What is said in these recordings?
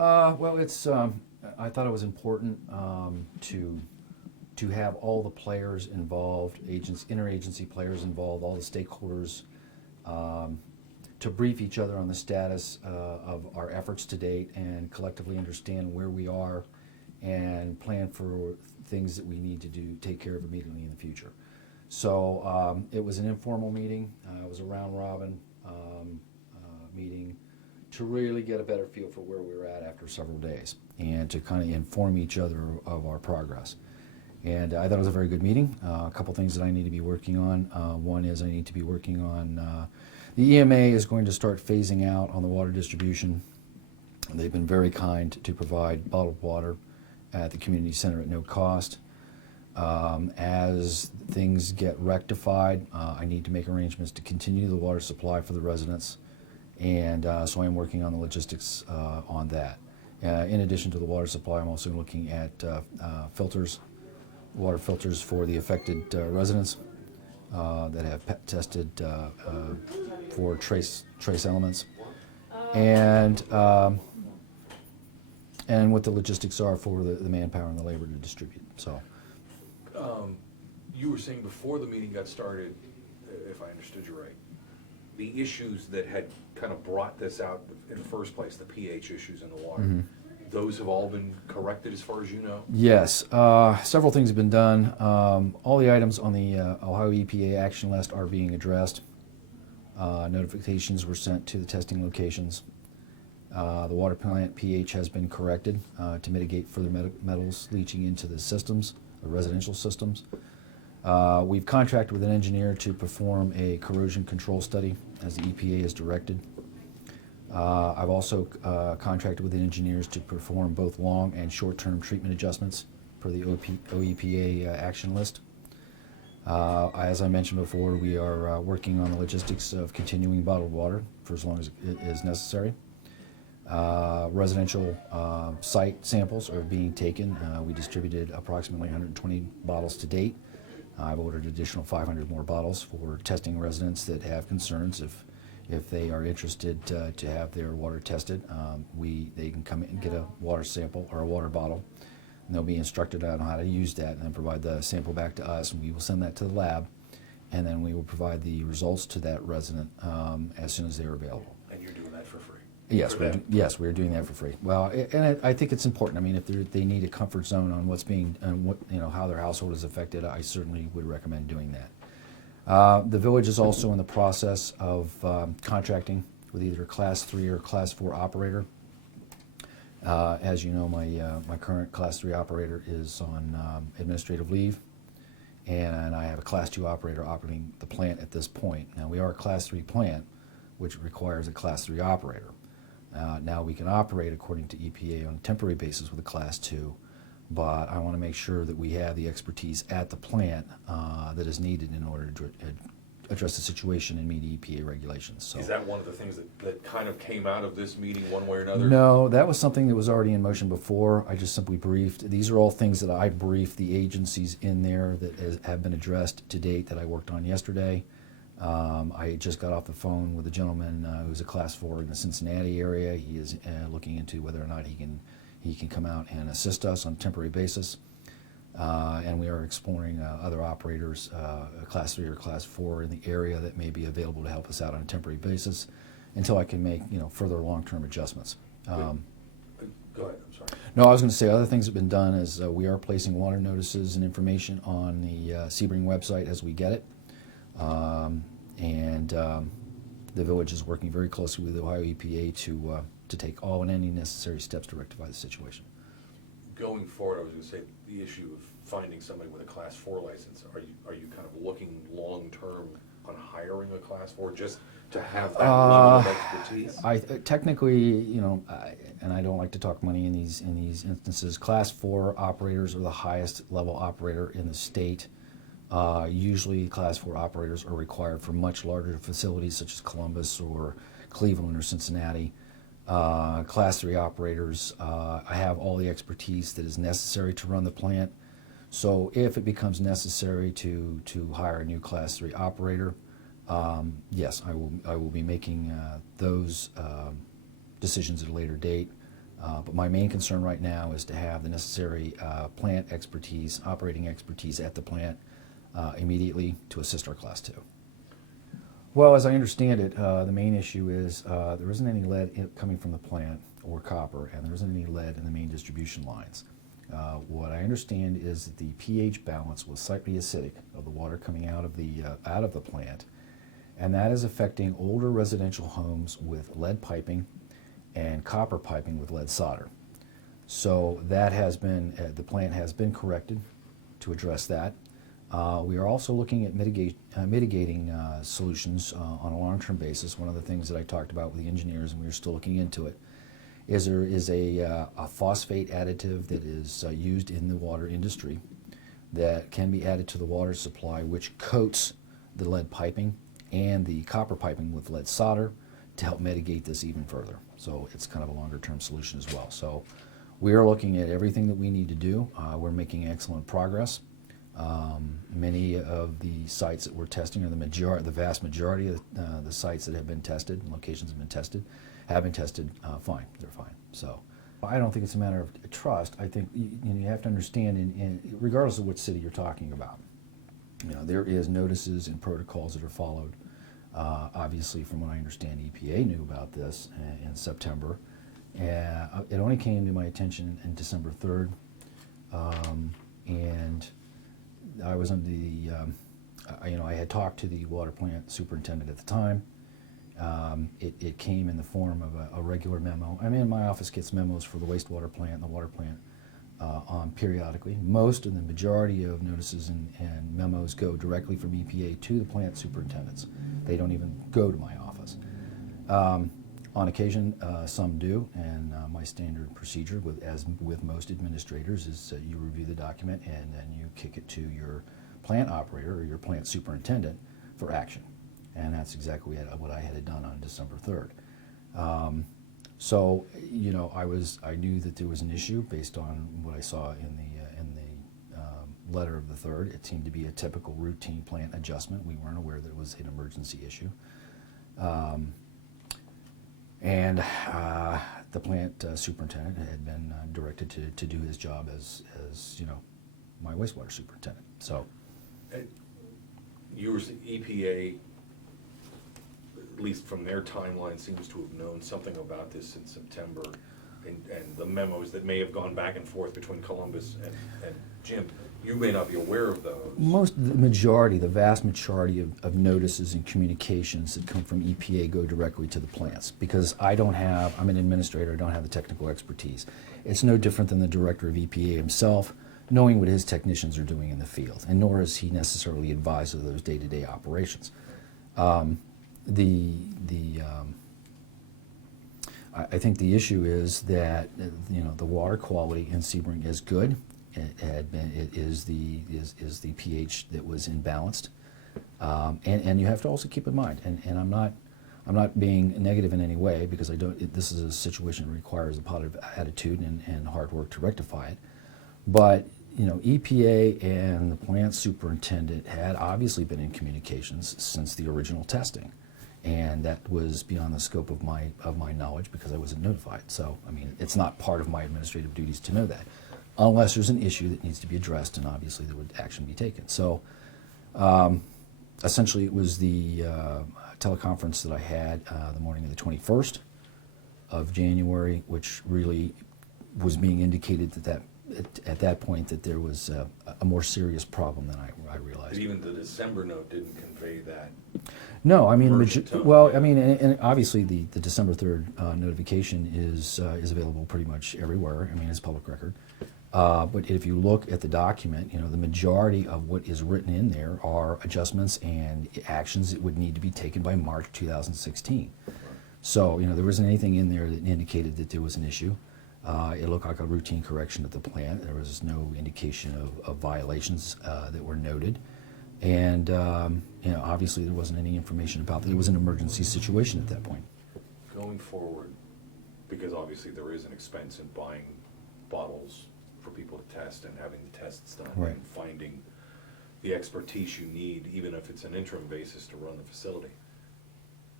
Well, it's. I thought it was important to have all the players involved, agents, interagency players involved, all the stakeholders, um, to brief each other on the status of our efforts to date and collectively understand where we are and plan for things that we need to do, take care of immediately in the future. So it was an informal meeting. It was a round robin meeting to really get a better feel for where we were at after several days and to kind of inform each other of our progress. And I thought it was a very good meeting. A couple things that I need to be working on. One is I need to be working on the EMA is going to start phasing out on the water distribution. They've been very kind to provide bottled water at the community center at no cost. As things get rectified, I need to make arrangements to continue the water supply for the residents, and so I'm working on the logistics on that. In addition to the water supply, I'm also looking at filters, water filters for the affected residents that have tested for trace elements, and what the logistics are for the manpower and the labor to distribute. So. You were saying before the meeting got started, if I understood you right, the issues that had kind of brought this out in the first place, the pH issues in the water, Mm-hmm. those have all been corrected as far as you know? Yes, several things have been done. All the items on the Ohio EPA action list are being addressed. Notifications were sent to the testing locations. The water plant pH has been corrected to mitigate further metals leaching into the systems, the residential systems. We've contracted with an engineer to perform a corrosion control study as the EPA has directed. I've also contracted with the engineers to perform both long and short-term treatment adjustments for the OEPA action list. As I mentioned before, we are working on the logistics of continuing bottled water for as long as it is necessary. Residential site samples are being taken. We distributed approximately 120 bottles to date. I've ordered additional 500 more bottles for testing residents that have concerns. If they are interested to have their water tested, they can come in and get a water sample or a water bottle, and they'll be instructed on how to use that and then provide the sample back to us, and we will send that to the lab, and then we will provide the results to that resident as soon as they're available. And you're doing that for free? Yes, we're doing that for free. Well, I think it's important. I mean, if they need a comfort zone on what's being and what how their household is affected, I certainly would recommend doing that. The village is also in the process of contracting with either a Class 3 or Class 4 operator. As you know, my current Class 3 operator is on administrative leave, and I have a Class 2 operator operating the plant at this point. Now, we are a Class 3 plant, which requires a Class 3 operator. Now we can operate according to EPA on a temporary basis with a Class 2, but I want to make sure that we have the expertise at the plant that is needed in order to address the situation and meet EPA regulations. So, is that one of the things that kind of came out of this meeting one way or another? No, that was something that was already in motion before. I just simply briefed. These are all things that I briefed the agencies in there that have been addressed to date that I worked on yesterday. I just got off the phone with a gentleman who's a Class 4 in the Cincinnati area. He is looking into whether or not he can come out and assist us on a temporary basis. And we are exploring other operators, Class 3 or Class 4 in the area that may be available to help us out on a temporary basis until I can make further long-term adjustments. Go ahead, I'm sorry. No, I was going to say other things that have been done is we are placing water notices and information on the Sebring website as we get it. The village is working very closely with the Ohio EPA to take all and any necessary steps to rectify the situation. Going forward, I was going to say the issue of finding somebody with a Class 4 license. Are you kind of looking long term on hiring a Class 4 just to have that level of expertise? Technically, and I don't like to talk money in these instances. Class 4 operators are the highest level operator in the state. Usually Class 4 operators are required for much larger facilities such as Columbus or Cleveland or Cincinnati. Class 3 operators have all the expertise that is necessary to run the plant. So if it becomes necessary to hire a new Class 3 operator, yes, I will be making those decisions at a later date. But my main concern right now is to have the necessary plant expertise, operating expertise at the plant immediately to assist our Class 2. Well, as I understand it, the main issue is there isn't any lead coming from the plant or copper, and there isn't any lead in the main distribution lines. What I understand is that the pH balance was slightly acidic of the water coming out of the plant, and that is affecting older residential homes with lead piping and copper piping with lead solder. So that has been, the plant has been corrected to address that. We are also looking at mitigating solutions on a long-term basis. One of the things that I talked about with the engineers, and we are still looking into it, is there is a phosphate additive that is used in the water industry that can be added to the water supply, which coats the lead piping and the copper piping with lead solder to help mitigate this even further. So it's kind of a longer-term solution as well. So we are looking at everything that we need to do. We're making excellent progress. Many of the sites that we're testing, or the vast majority of the sites that have been tested, locations have been tested fine. They're fine. So I don't think it's a matter of trust. I think you have to understand, regardless of which city you're talking about, there is notices and protocols that are followed. Obviously, from what I understand, EPA knew about this in September. It only came to my attention in December 3rd, and I was under the, I had talked to the water plant superintendent at the time. It came in the form of a regular memo. I mean, my office gets memos for the wastewater plant and the water plant periodically. The majority of notices and memos go directly from EPA to the plant superintendents. They don't even go to my office. On occasion, some do, and my standard procedure, as with most administrators, is you review the document and then you kick it to your plant operator or your plant superintendent for action. And that's exactly what I had done on December 3rd. So, I knew that there was an issue based on what I saw in the letter of the 3rd. It seemed to be a typical routine plant adjustment. We weren't aware that it was an emergency issue. And the plant superintendent had been directed to do his job as my wastewater superintendent. So, EPA, at least from their timeline, seems to have known something about this in September, and the memos that may have gone back and forth between Columbus and Jim. You may not be aware of those. The vast majority of notices and communications that come from EPA go directly to the plants, because I'm an administrator, I don't have the technical expertise. It's no different than the director of EPA himself knowing what his technicians are doing in the field, and nor is he necessarily advised of those day-to-day operations. I think the issue is that the water quality in Sebring is good. It is the pH that was imbalanced, and you have to also keep in mind, and I'm not being negative in any way, because this is a situation that requires a positive attitude and hard work to rectify it. But EPA and the plant superintendent had obviously been in communications since the original testing, and that was beyond the scope of my knowledge because I wasn't notified. So it's not part of my administrative duties to know that, unless there's an issue that needs to be addressed, and obviously there would action be taken. So essentially it was the teleconference that I had the morning of the 21st of January, which really was being indicated that at that point that there was a more serious problem than I realized. But even the December note didn't convey that. No, tone. and obviously the December 3rd notification is available pretty much everywhere. It's public record. But if you look at the document, the majority of what is written in there are adjustments and actions that would need to be taken by March 2016. So, there wasn't anything in there that indicated that there was an issue. It looked like a routine correction at the plant. There was no indication of violations that were noted. And, obviously there wasn't any information about that. It was an emergency situation at that point. Going forward, because obviously there is an expense in buying bottles for people to test and having the tests done, Right, and finding the expertise you need, even if it's an interim basis, to run the facility.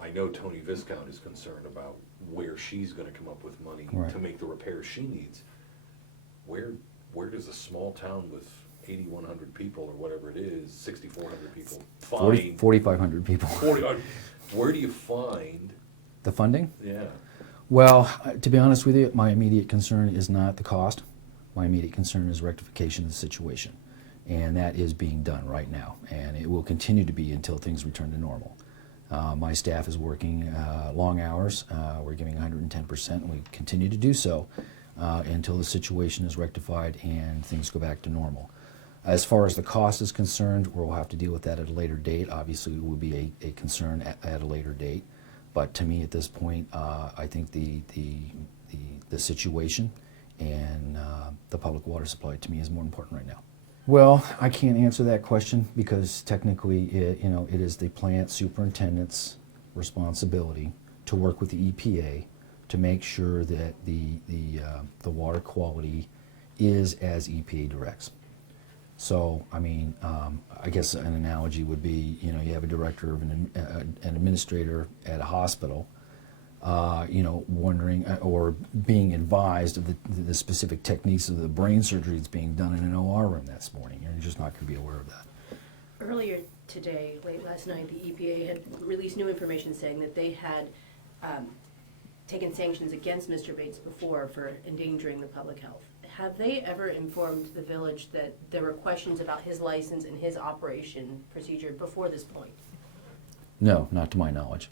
I know Tony Viscount is concerned about where she's gonna come up with money Right. to make the repairs she needs. Where does a small town with 8,100 people, or whatever it is, 6,400 people, find 4,500 people. 40, where do you find, The funding? yeah, Well, to be honest with you, my immediate concern is not the cost. My immediate concern is rectification of the situation. And that is being done right now. And it will continue to be until things return to normal. My staff is working long hours. We're giving 110%, and we continue to do so until the situation is rectified and things go back to normal. As far as the cost is concerned, we'll have to deal with that at a later date. Obviously, it will be a concern at a later date. But to me, at this point, I think the situation and the public water supply to me is more important right now. Well, I can't answer that question because technically, it is the plant superintendent's responsibility to work with the EPA to make sure that the water quality is as EPA directs. So, I mean, I guess an analogy would be, you have a director of an administrator at a hospital, wondering or being advised of the specific techniques of the brain surgery that's being done in an OR room this morning. You're just not going to be aware of that. Earlier today, late last night, the EPA had released new information saying that they had taken sanctions against Mr. Bates before for endangering the public health. Have they ever informed the village that there were questions about his license and his operation procedure before this point? No, not to my knowledge.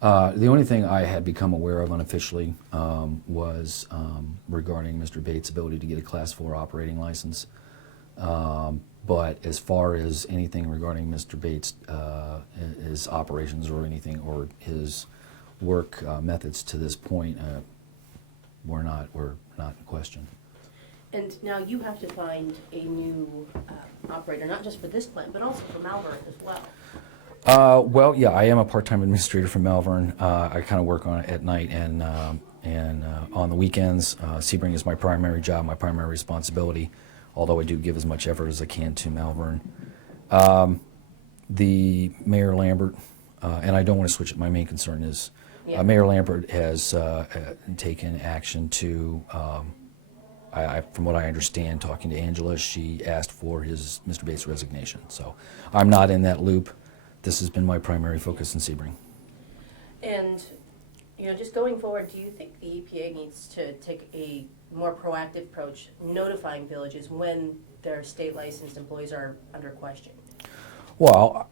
The only thing I had become aware of unofficially was regarding Mr. Bates' ability to get a Class 4 operating license. But as far as anything regarding Mr. Bates, his operations or anything, or his work methods to this point, we're not in question. And now you have to find a new operator, not just for this plant, but also for Malvern as well. Well, yeah, I am a part-time administrator from Malvern. I kind of work on it at night and on the weekends. Sebring is my primary job, my primary responsibility, although I do give as much effort as I can to Malvern. The Mayor Lambert, and I don't want to switch it, my main concern is Mayor Lambert has taken action to, from what I understand, talking to Angela, she asked for Mr. Bates' resignation. So I'm not in that loop. This has been my primary focus in Sebring. And, just going forward, do you think the EPA needs to take a more proactive approach, notifying villages when their state licensed employees are under question? Well,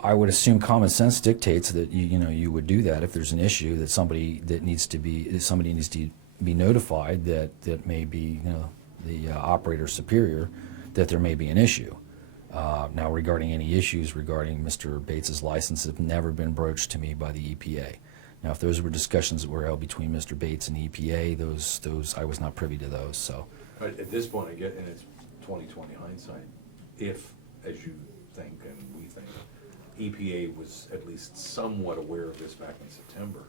I would assume common sense dictates that you would do that if there's an issue that somebody needs to be notified that may be the operator superior that there may be an issue. Now, regarding any issues regarding Mr. Bates' license have never been broached to me by the EPA. Now, if those were discussions that were held between Mr. Bates and EPA, those I was not privy to those. So, but at this point, I get, and it's 20/20 hindsight, if, as you think and we think, EPA was at least somewhat aware of this back in September,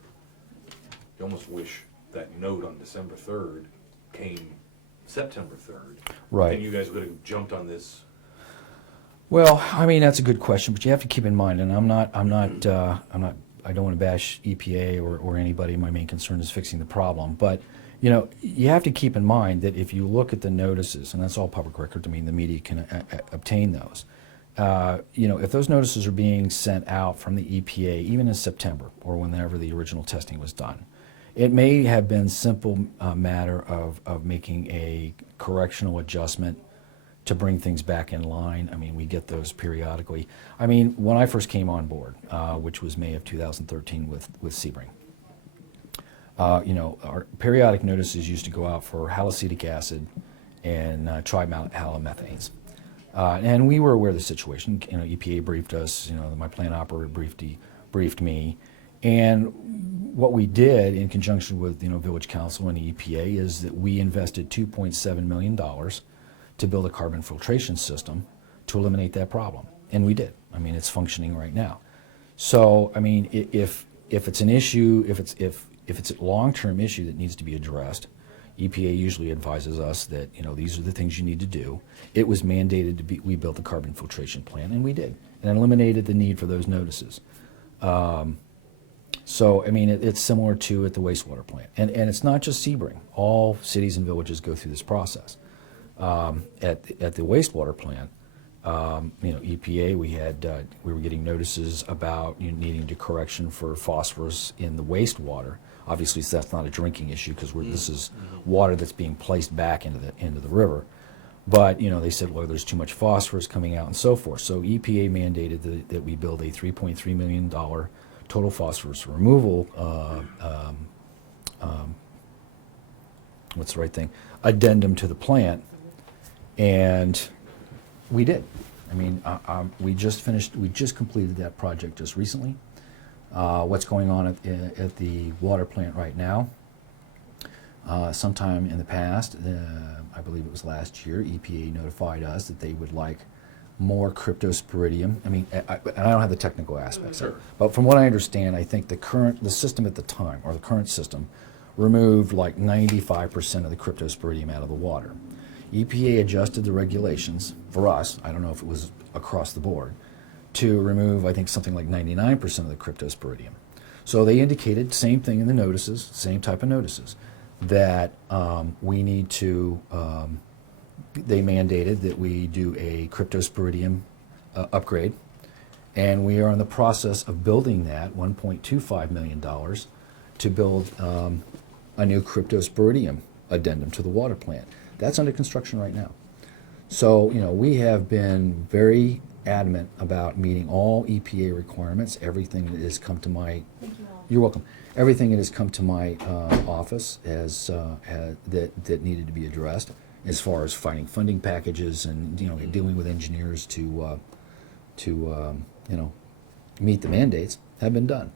you almost wish that note on December 3rd came September 3rd. right. And you guys would have jumped on this. Well, I mean, that's a good question, but you have to keep in mind, and I don't want to bash EPA or anybody. My main concern is fixing the problem. But, you have to keep in mind that if you look at the notices, and that's all public record, I mean, the media can obtain those. If those notices are being sent out from the EPA, even in September or whenever the original testing was done, it may have been simple matter of making a correctional adjustment to bring things back in line. I mean, we get those periodically. I mean, when I first came on board, which was May of 2013 with Sebring, our periodic notices used to go out for haloacetic acid and trihalomethanes. And we were aware of the situation. EPA briefed us, my plant operator briefed me. And what we did in conjunction with, Village Council and the EPA is that we invested $2.7 million to build a carbon filtration system to eliminate that problem. And we did. I mean, it's functioning right now. So, I mean, if it's an issue, if it's a long-term issue that needs to be addressed, EPA usually advises us that, these are the things you need to do. It was mandated we built a carbon filtration plant, and we did. And eliminated the need for those notices. So, I mean, it's similar to at the wastewater plant. And it's not just Sebring. All cities and villages go through this process. At the wastewater plant, EPA, we were getting notices about needing to correction for phosphorus in the wastewater. Obviously, that's not a drinking issue because this is water that's being placed back into the river. But they said, well, there's too much phosphorus coming out and so forth. So EPA mandated that we build a $3.3 million total phosphorus removal. What's the right thing? Addendum to the plant, and we did. I mean, we just completed that project just recently. What's going on at the water plant right now? Sometime in the past, I believe it was last year, EPA notified us that they would like more cryptosporidium. I mean, and I don't have the technical aspects, Sure. but from what I understand, I think the system at the time, or the current system, removed like 95% of the cryptosporidium out of the water. EPA adjusted the regulations for us, I don't know if it was across the board, to remove, I think, something like 99% of the cryptosporidium. So they indicated, same thing in the notices, same type of notices, that we need to, they mandated that we do a cryptosporidium upgrade, and we are in the process of building that, $1.25 million, to build a new cryptosporidium addendum to the water plant. That's under construction right now. So, we have been very adamant about meeting all EPA requirements, everything that has come to my... Thank you all. You're welcome. Everything that has come to my office that needed to be addressed, as far as finding funding packages and dealing with engineers to meet the mandates, have been done.